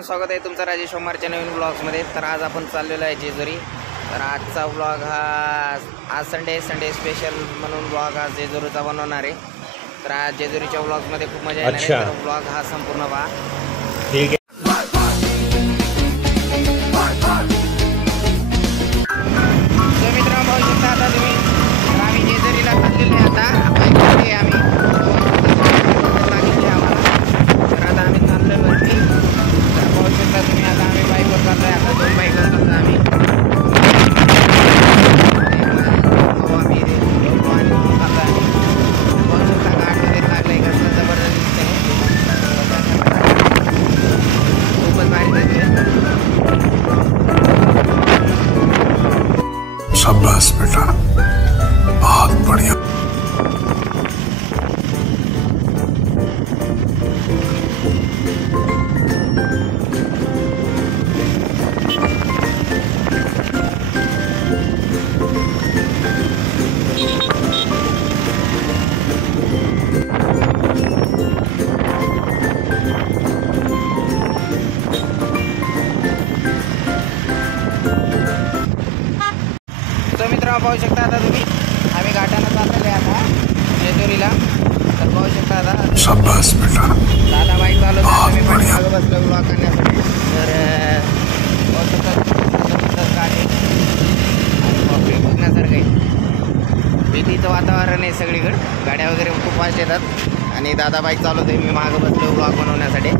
मित्रांनो, स्वागत आहे तुमचं राजेश सोमवारच्या नवीन ब्लॉग्समध्ये। तर आज आपण चाललेलो आहे जेजुरी। तर आजचा ब्लॉग हा आज संडे स्पेशल म्हणून ब्लॉग आज जेजुरीचा बनवणार आहे। तर आज जेजुरीच्या ब्लॉग्समध्ये खूप मजा येणार आहे। तर ब्लॉग हा संपूर्ण पहा। ठीक आहे। तर मित्रांनो, पाहू शकता आता तुम्ही आम्ही जेजुरीला चाललेलो आहे। आता बाईकवरती आम्ही लागलेली आम्हाला। तर आता आम्ही चाललोय वरती। तर पाहू शकता तुम्ही आता आम्ही बाईकवर चाललोय। आता दोन बाईकवर चाललो आम्ही। शाबाश बेटा, बहुत बढ़िया। पाहू शकता आता तुम्ही आम्ही घाटानं चाललेलो आहे आता जेजुरीला। तर पाहू शकता आता शाबाश बेटा, दादा बाईक चालवतो, आम्ही मागं बसलो ब्लॉग करण्यासाठी। तर पाहू शकता गाडी आणि बघण्यासारखं आहे। भीतीचं वातावरण आहे सगळीकडे, गाड्या वगैरे खूप फास्ट येतात आणि दादा बाईक चालवतोय, मी मागं बसलो ब्लॉग बनवण्यासाठी।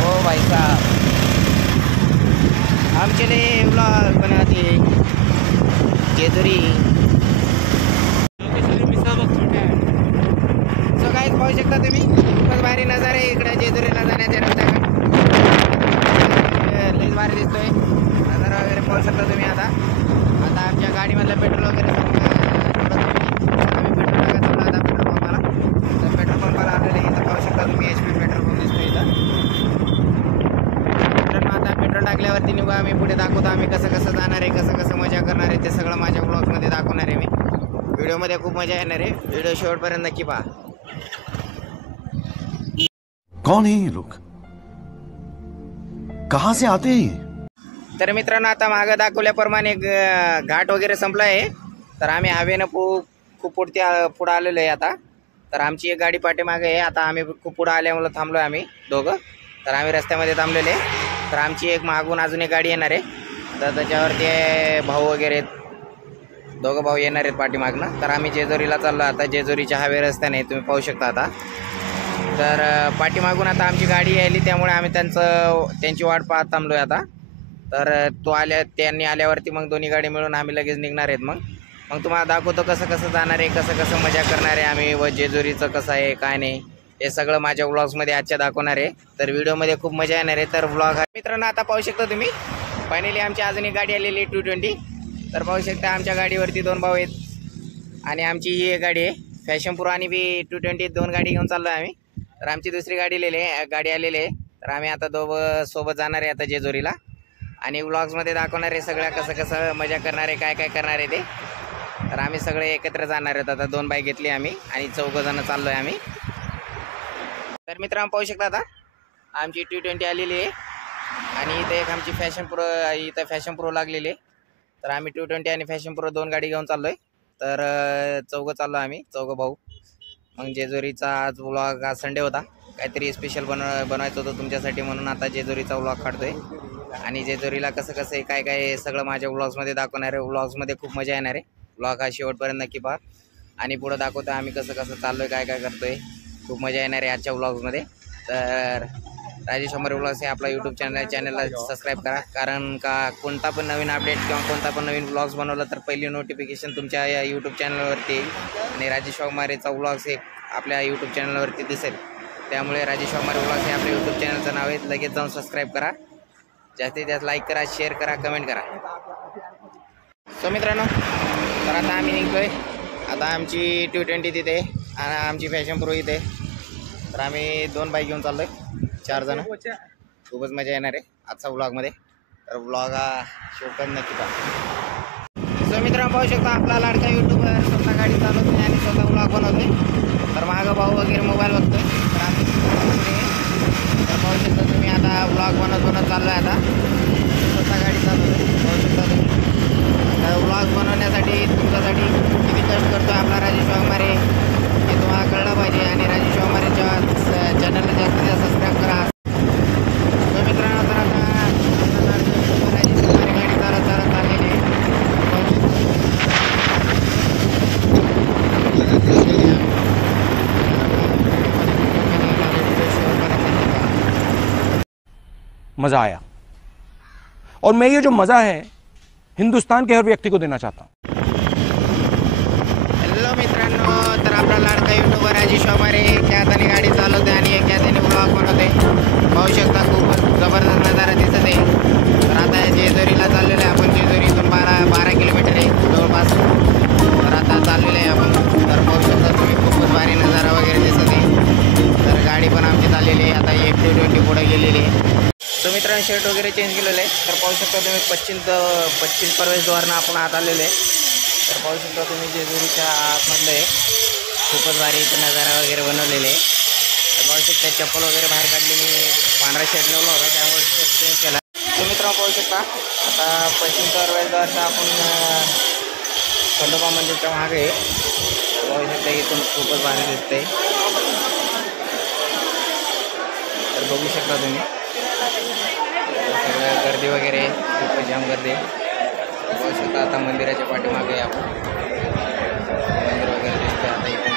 हो भाई साहब, आमचे लिए ब्लॉग बनाते जेजुरी। सो गाइस, पाहू शकता तुम्ही खूपच भारी नजारा आहे इकडे जेजुरीला जाण्याच्या रस्त्याकडे। लईच भारी दिसतोय नजारा वगैरे, पाहू शकता तुम्ही। आता आमच्या गाडीमधलं पेट्रोल वगैरे आम्ही पेट्रोल टाकायचं चाललो आता पेट्रोल पंपाला। तर पेट्रोल पंपाला आलेलं आहे इथं, पाहू शकता तुम्ही HP पेट्रोल पंप दिसतोय इथं। पेट्रोल टाकल्यावरती निघू आम्ही पुढे, दाखवतो आम्ही कसं कसं जाणार आहे, कसं कसं मजा करणार आहे, ते सगळं माझ्या ब्लॉगमध्ये दाखवणार आहे मी। व्हिडिओमध्ये खूप मजा येणार आहे, व्हिडिओ शेवटपर्यंत नक्की पहा। कौन है ये लोग, कहां से आते हैं? तर मित्रांनो, आता मागं दाखवल्याप्रमाणे घाट वगैरे संपला आहे। तर आम्ही हवेनं खूप पुढे आलेलो आहे आता। तर आमची एक गाडी पाठीमागे आहे, आता आम्ही खूप पुढे आल्यामुळे थांबलो आम्ही दोघं। तर आम्ही रस्त्यामध्ये थांबलेले। तर आमची एक मागून अजून एक गाडी येणार आहे, तर त्याच्यावरती भाऊ वगैरे दोघं भाऊ येणार आहेत पाठीमागनं। तर आम्ही जेजुरीला चाललो आता, जेजुरीच्या हवे रस्त्याने तुम्ही पाहू शकता आता। तर पाठीमागून आता आमची गाडी आली, त्यामुळे आम्ही त्यांची वाट पाहत थांबलोय आता। तर त्यांनी आल्यावरती मग दोन्ही गाडी मिळून आम्ही लगेच निघणार आहेत। मग तुम्हाला दाखवतो कसं कसं जाणार आहे, कसं कसं मजा करणार आहे आम्ही, व जेजुरीचं कसं आहे काय नाही हे सगळं माझ्या व्लॉग्समध्ये आजच्या दाखवणार आहे। तर व्हिडिओमध्ये खूप मजा येणार आहे। तर व्लॉग मित्रांनो, आता पाहू शकता तुम्ही फायनली आमची अजून एक गाडी आलेली 220। तर पाहू शकता आमच्या गाडीवरती दोन भाऊ आहेत आणि आमची ही एक गाडी आहे फॅशन प्रो आणि 220, दोन गाडी घेऊन चाललो आहे आम्ही। तर आमची दुसरी गाडी आलेली आहे। तर आम्ही आता दोघं सोबत जाणार आहे आता जेजुरीला आणि व्लॉग्समध्ये दाखवणार आहे सगळ्या कसं कसं मजा करणार आहे, काय काय करणार आहे ते। तर आम्ही सगळे एकत्र जाणार आहेत आता, दोन बाईक घेतली आम्ही आणि 4 जण चाललो आहे आम्ही। तर मित्रांनो, पाहू शकता आता आमची 220 आलेली आहे आणि इथे एक आमची फॅशन प्रो लागलेली आहे। तर आम्ही 220 आणि फॅशन प्रो दोन गाडी घेऊन चाललो आहे। तर 4 चाललो आम्ही, 4 भाऊ। मग जेजुरीचा आज व्लॉग, आज संडे होता, काहीतरी स्पेशल बनवायचं होतं तुमच्यासाठी, म्हणून आता जेजुरीचा व्लॉग काढतोय आणि जेजुरीला कसं कसं आहे काय काय सगळं माझ्या व्लॉग्समध्ये दाखवणार आहे। व्लॉग्समध्ये खूप मजा येणार आहे, व्लॉग हा शेवटपर्यंत नक्की पहा आणि पुढं दाखवतो आम्ही कसं कसं चाललोय, काय काय करतोय। खूप मजा येणार आहे आजच्या व्लॉग्समध्ये। तर राजेश सोमवार व्लॉग्स हे आपला यूट्यूब चॅनलला सबस्क्राईब करा, कारण का कोणता पण नवीन अपडेट किंवा कोणता पण नवीन व्लॉग्स बनवलं तर पहिली नोटिफिकेशन तुमच्या या यूट्यूब चॅनलवरती येईल आणि राजेश सोमवारचा व्लॉग्स हे आपल्या यूट्यूब चॅनलवरती दिसेल। त्यामुळे राजेश सोमवार व्लॉग्स हे आपल्या यूट्यूब चॅनलचं नाव आहे, लगेच जाऊन सबस्क्राईब करा, जास्तीत जास्त लाईक करा, शेअर करा, कमेंट करा। सो मित्रांनो, तर आता आम्ही निघतोय। आता आमची 220 तिथे आणि आमची फॅशन प्रो इथे। तर आम्ही दोन बाईक घेऊन चाललोय, 4 जण। खूपच मजा येणार आहे आजच्या व्लॉगमध्ये। तर व्लॉग हा शेवटपर्यंत नक्की पहा। सो मित्रांनो, पाहू शकता आपला लाडका यूट्यूबर स्वतः गाडी चालवतोय आणि स्वतः व्लॉग बनवतोय। तर मागं भाऊ वगैरे मोबाईल बघतोय. तर आम्ही तर पाहू शकता तुम्ही आता व्लॉग बनवत चाललो आहे. आता स्वतः गाडी चालवतो पाहू शकता तुम्ही. तर व्लॉग बनवण्यासाठी तुमच्यासाठी किती कष्ट करतो आपला राजेश वाघमारे हे तुम्हाला कळलं पाहिजे. आणि राजेश वाघमारेच्या चॅनलला जास्तीत जास्त सबस्क्राईब करा. तर मित्रांनो तर आता राजेश वाघमारे गाडी चालत चाललेली आहे. मज़ा आया और मैं ये जो मज़ा है हिंदुस्तान के हर व्यक्ति को देना चाहता हूँ. हॅलो मित्रांनो, तर आपला लाडका युट्यूबर राजेश वाघमारे एका हाताने गाडी चालवते आणि एका हाताने व्लॉग बनवते. पाहू शकता खूप जबरदस्त नजारा दिसत आहे. तर आता जेजुरीला चाललेलो आहे आपण. जेजुरी इथून 12 किलोमीटर आहे जवळपास. तर आता चाललेलं आहे आपण. तर पाहू शकता तुम्ही खूपच भारी नजारा वगैरे दिसत आहे. तर गाडी पण आमची चाललेली आहे. आता 120 पुढे गेलेली आहे. तर मित्रांनो शर्ट वगैरे चेंज केलेलं आहे. तर पाहू शकता तुम्ही पश्चिम प्रवेशद्वारनं आपण आत आलेलो आहे. तर पाहू शकता तुम्ही जेजुरीच्या आतमधलं आहे. खूपच भारी इथं नजारा वगैरे बनवलेले आहे. तर पाहू शकता चप्पल वगैरे बाहेर काढली. मी पांढरा शर्ट लावला होता त्यामुळे शर्ट चेंज केला. तर मित्रांनो पाहू शकता आता पश्चिम प्रवेशद्वारचं आपण खंडोबा मंदिरच्या मागे आहे. तर पाहू शकता इथून खूपच भारी दिसते. तर बघू शकता तुम्ही सगळं गर्दी वगैरे खूपच जाम गर्दी आहे. बघू शकता आता मंदिराच्या पाठीमागे आपण मंदिर वगैरे दिसते. आता इथून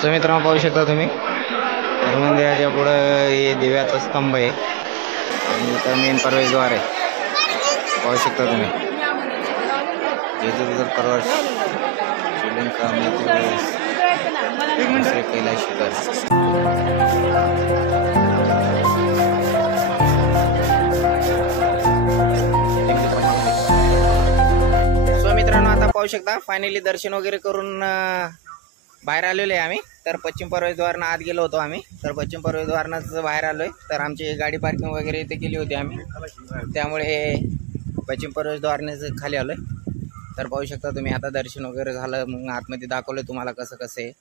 सो मित्रांनो पाहू शकता तुम्ही मंदिराच्या पुढं हे दिव्याचा स्तंभ आहे आणि इथं मेन प्रवेशद्वार आहे. पाहू शकता तुम्ही जेजुरी प्रवास श्रीलंका श्री कैलाश शिखर. सो मित्रांनो आता पाहू शकता फायनली दर्शन वगैरे करून बाहेर आलेलो आहे आम्ही. तर पश्चिम प्रवेशद्वारनं आत गेलो होतो आम्ही. तर पश्चिम प्रवेशद्वारनंच बाहेर आलो आहे. तर आमची गाडी पार्किंग वगैरे इथे केली होती आम्ही, त्यामुळे पश्चिम प्रवेशद्वारनेच खाली आलो आहे. तर पाहू शकता तुम्ही आता दर्शन वगैरे झालं. मग आतमध्ये दाखवलं तुम्हाला कसं कसं आहे.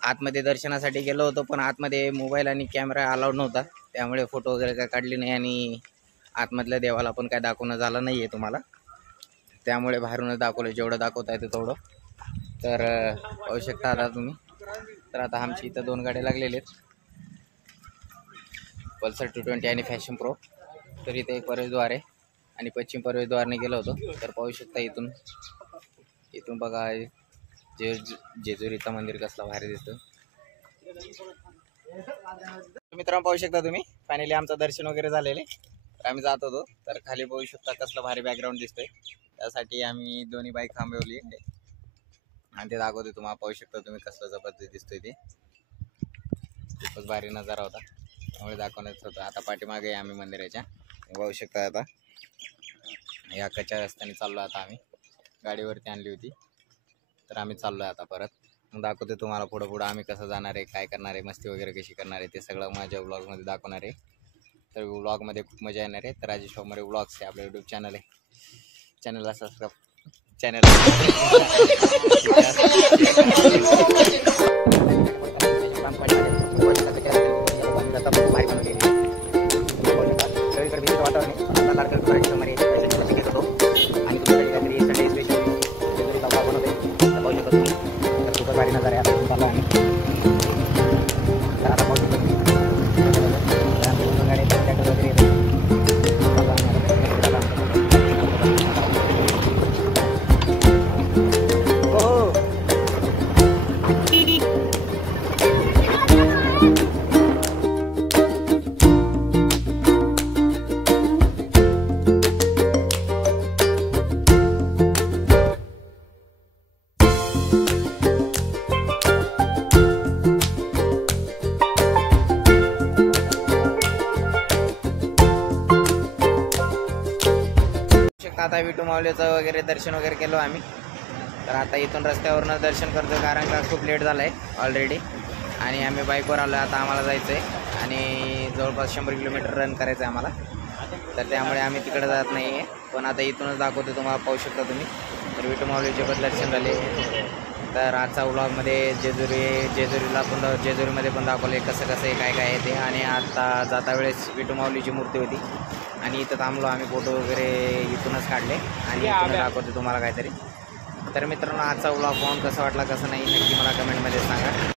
आतमध्ये दर्शनासाठी गेलो होतो पण आतमध्ये मोबाईल आणि कॅमेरा अलाउड नव्हता, त्यामुळे फोटो वगैरे काय काढली नाही आणि आतमधल्या देवाला पण काय दाखवणं झालं नाही आहे तुम्हाला, त्यामुळे बाहेरूनच दाखवलं जेवढं दाखवता येतं तेवढं. तर पाहू शकता आता तुम्ही. तर आता आमची इथं 2 गाड्या लागलेल्या आहेत, पल्सर 220 आणि फॅशन प्रो. तर इथे एक प्रवेशद्वार आहे आणि पश्चिम प्रवेशद्वारने गेलो होतो. तर पाहू शकता इथून बघा जेजुरीचं मंदिर कसलं भारी दिसतं. मित्रांनो पाहू शकता तुम्ही फायनली आमचं दर्शन वगैरे झालेले. तर आम्ही जात होतो. तर खाली पाहू शकता कसलं भारी बॅकग्राऊंड दिसतंय. त्यासाठी आम्ही दोन्ही बाईक थांबवली आणि ते दाखवते तुम्हाला. पाहू शकता तुम्ही कसलं जबरदस्त दिसतोय ते. खूपच भारी नजारा होता त्यामुळे दाखवण्यात होतं. आता पाठीमागे आम्ही मंदिराच्या पाहू शकता. आता या कच्च्या रस्त्याने चाललो. आता आम्ही गाडीवरती आणली होती तर आम्ही चाललो आहे आता परत. मग दाखवते तुम्हाला पुढं आम्ही कसं जाणार आहे, काय करणार आहे, मस्ती वगैरे कशी करणार आहे ते सगळं माझ्या व्लॉगमध्ये दाखवणार आहे. तर व्लॉगमध्ये खूप मजा येणार आहे. तर राजेश वाघमारे व्लॉग्स हे आपलं यूट्यूब चॅनल आहे. चॅनलला सबस्क्राईब शकता आता विठू माऊलीचं वगैरे दर्शन वगैरे केलो आम्ही. तर आता इथून रस्त्यावरनं दर्शन करतो कारण का खूप लेट झालं आहे ऑलरेडी आणि आम्ही बाईकवर आलो. आता आम्हाला जायचं आहे आणि जवळपास 100 किलोमीटर रन करायचं आहे आम्हाला. तर त्यामुळे आम्ही तिकडे जात नाही आहे, पण आता इथूनच दाखवतो तुम्हाला, पाहू शकता तुम्ही. तर विठू माऊलीचे पण दर्शन झाले. तर आजचा व्लॉगमध्ये जेजुरीला पण जेजुरीमध्ये पण दाखवले कसं कसं आहे काय काय आहे ते. आणि आता जाता वेळेस विठू माऊलीची मूर्ती होती आणि इथं थांबलो आम्ही, फोटो वगैरे इथूनच काढले आणि इथून दाखवतो तुम्हाला काहीतरी. तर मित्रांनो आजचा व्लॉग पाहून कसं वाटला कसं नाही नक्की मला कमेंटमध्ये सांगा.